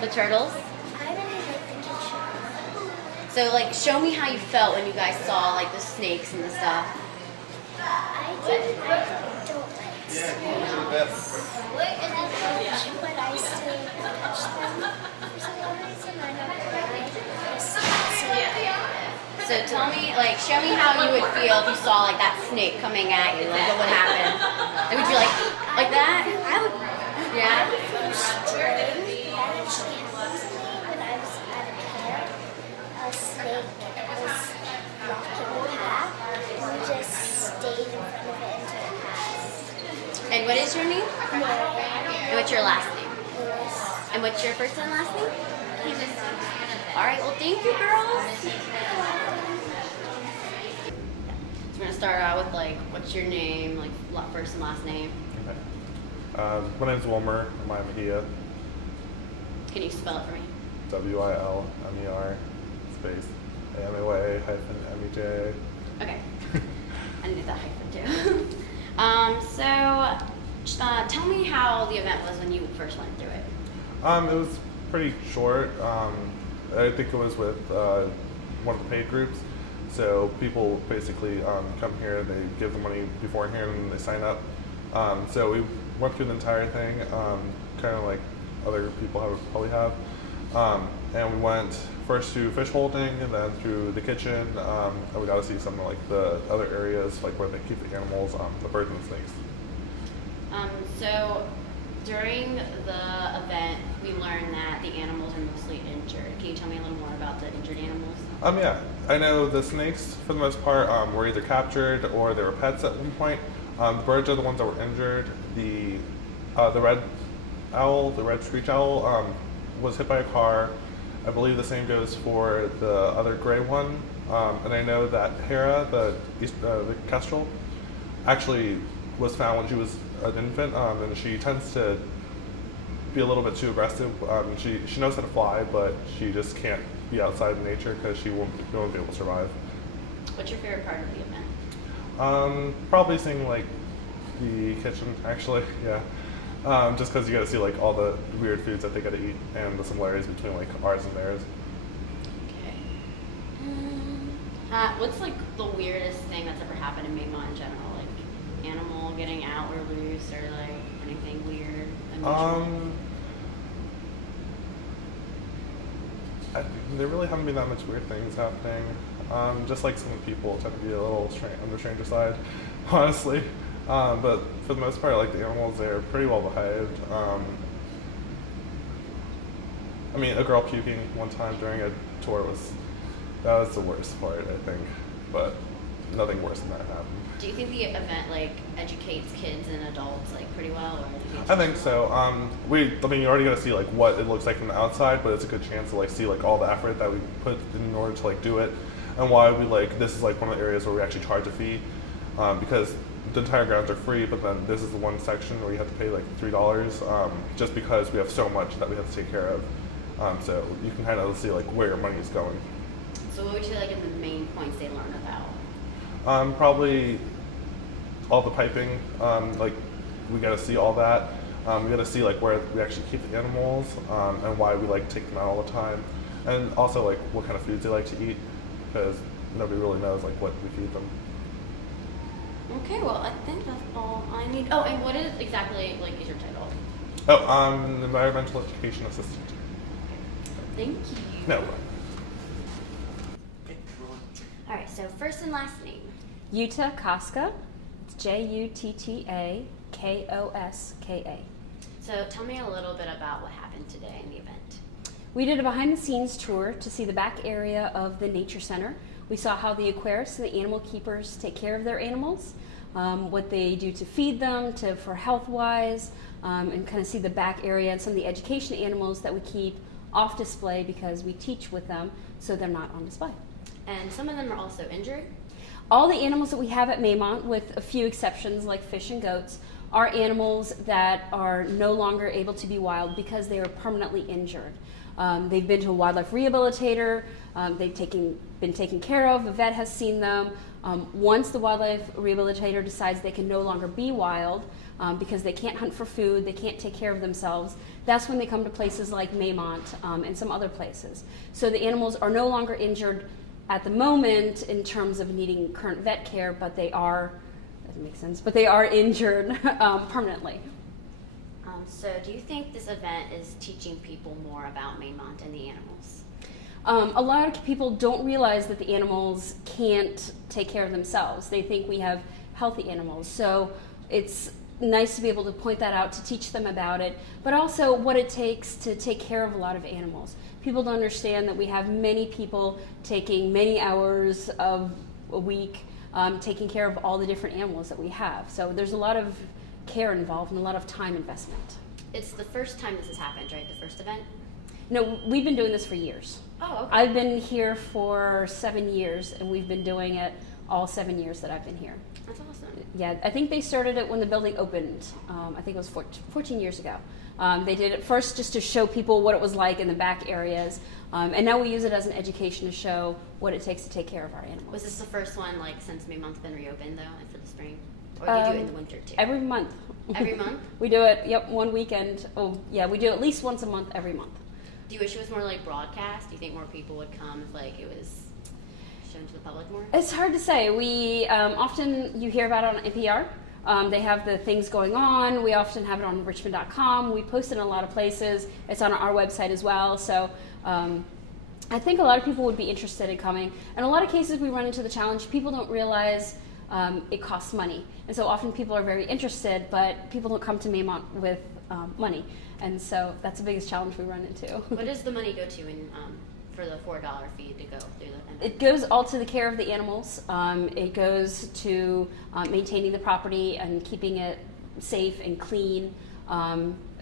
The turtles? I really like the kitchen. So like, show me how you felt when you guys saw like the snakes and the stuff. I don't like snakes. But I still touch them. For some reason, I don't like So tell me, like, show me how you would feel if you saw like that snake coming at you. Like, what would happen? Like, would you like that? I would Yeah. feel strange. That actually happened to me when I was at a camp. A snake was blocking the path, and we just stayed in front of it until it passed. And what is your name? And what's your last name? Lewis. And what's your first and last name? All right. Well, thank you, girls. So we're gonna start out with like, what's your name? Like, first and last name. Okay. My name's Wilmer. I'm Mejia. Can you spell it for me? Wilmer space AMAYA-MEJ. Okay. I need that hyphen too. Tell me how the event was when you first went through it. It was pretty short. I think it was with one of the paid groups. So people basically come here, they give the money beforehand, and they sign up. So we went through the entire thing, kind of like other people probably have. And we went first through fish holding, and then through the kitchen, and we got to see some of like the other areas, like where they keep the animals, the birds and the snakes. So during the event, we learned that the animals are mostly injured. Can you tell me a little more about the injured animals? Yeah, I know the snakes, for the most part, were either captured or they were pets at one point. The birds are the ones that were injured. The red owl, the red screech owl, was hit by a car. I believe the same goes for the other gray one. And I know that Hera, the kestrel, actually was found when she was an infant, and she tends to be a little bit too aggressive. She knows how to fly, but she just can't be outside in nature because she won't be able to survive. What's your favorite part of the event? Probably seeing like the kitchen, actually, yeah. Just because you got to see like all the weird foods that they got to eat and the similarities between like ours and theirs. Okay. What's like the weirdest thing that's ever happened in Maymont in general? Like animal getting out or loose, or like anything weird, unusual? There really haven't been that much weird things happening. Just like some people tend to be a little on the stranger side, honestly. But for the most part, like the animals, they're pretty well behaved. I mean, a girl puking one time during a tour was the worst part, I think. But nothing worse than that happened. Do you think the event like educates kids and adults like pretty well, or do you think I think so. You already got to see like what it looks like from the outside, but it's a good chance to like see like all the effort that we put in order to like do it, and why we like this is like one of the areas where we actually charge a fee, because the entire grounds are free, but then this is the one section where you have to pay like $3, just because we have so much that we have to take care of. So you can kind of see like where your money is going. So what would you say like in the main points they learn about? Probably all the piping, like we got to see all that. We got to see like where we actually keep the animals, and why we like take them out all the time, and also like what kind of foods they like to eat, because nobody really knows like what we feed them. Okay, well I think that's all I need. Oh, and what is exactly like is your title? Oh, I'm an environmental education assistant. Thank you. No. All right, so first and last name. Yuta Koska. It's Juttakoska. So tell me a little bit about what happened today in the event. We did a behind-the-scenes tour to see the back area of the Nature Center. We saw how the aquarists and the animal keepers take care of their animals, what they do to feed them, for health-wise, and kind of see the back area and some of the education animals that we keep off display because we teach with them, so they're not on display. And some of them are also injured? All the animals that we have at Maymont, with a few exceptions like fish and goats, are animals that are no longer able to be wild because they are permanently injured. They've been to a wildlife rehabilitator, they've been taken care of, a vet has seen them. Once the wildlife rehabilitator decides they can no longer be wild, because they can't hunt for food, they can't take care of themselves. That's when they come to places like Maymont and some other places. So the animals are no longer injured at the moment in terms of needing current vet care, but they are, that makes sense, but they are injured permanently. So do you think this event is teaching people more about Maymont and the animals? A lot of people don't realize that the animals can't take care of themselves. They think we have healthy animals. So it's nice to be able to point that out, to teach them about it, but also what it takes to take care of a lot of animals. People don't understand that we have many people taking many hours of a week taking care of all the different animals that we have. So there's a lot of care involved and a lot of time investment. It's the first time this has happened, right? The first event? No, we've been doing this for years. Oh, okay. I've been here for 7 years, and we've been doing it all 7 years that I've been here. That's awesome. Yeah, I think they started it when the building opened. I think it was 14 years ago. They did it first just to show people what it was like in the back areas, and now we use it as an education to show what it takes to take care of our animals. Was this the first one, like, since Maymont's been reopened, though, and for the spring? Or do you do it in the winter, too? Every month. Every month? We do it, yep, one weekend. Oh, yeah, we do it at least once a month, every month. Do you wish it was more like broadcast? Do you think more people would come if, like, it was shown to the public more? It's hard to say. We often, you hear about it on NPR. They have the things going on. We often have it on richmond.com. We post it in a lot of places. It's on our website as well. So I think a lot of people would be interested in coming. In a lot of cases, we run into the challenge. People don't realize it costs money. And so often people are very interested, but people don't come to Maymont with money. And so that's the biggest challenge we run into. What does the money go to for the $4 fee to go through the event? It goes all to the care of the animals. It goes to maintaining the property and keeping it safe and clean.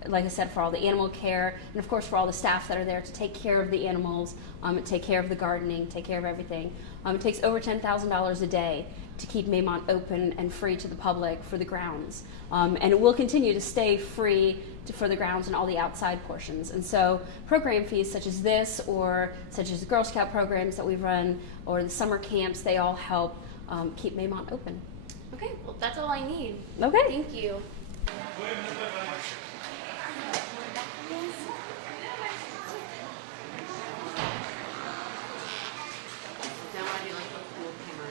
Like I said, for all the animal care, and of course for all the staff that are there to take care of the animals, take care of the gardening, take care of everything. It takes over $10,000 a day to keep Maymont open and free to the public for the grounds. And it will continue to stay free for the grounds and all the outside portions. And so program fees such as this, or such as the Girl Scout programs that we run, or the summer camps, they all help keep Maymont open. Okay, well, that's all I need. Okay. Thank you. Don't want to do, like, a cool camera.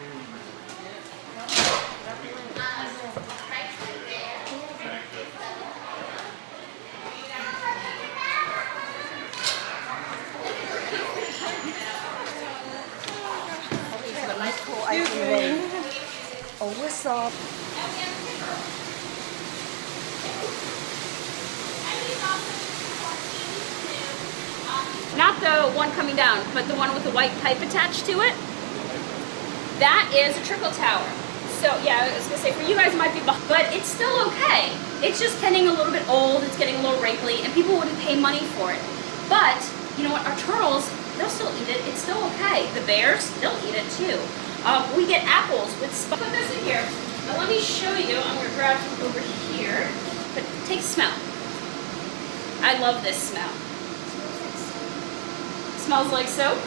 Oh, what's up? Not the one coming down, but the one with the white pipe attached to it. That is a trickle tower. So yeah, I was gonna say for you guys it might be, but it's still okay. It's just getting a little bit old, it's getting a little wrinkly, and people wouldn't pay money for it. But you know what, our turtles, they'll still eat it, it's still okay. The bears, they'll eat it too. We get apples with put this in here. Now let me show you, I'm gonna grab from over here, but take a smell. I love this smell. Smells like soap.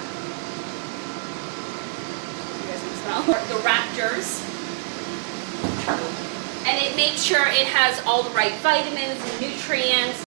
You guys can smell. The Raptors. And it makes sure it has all the right vitamins and nutrients.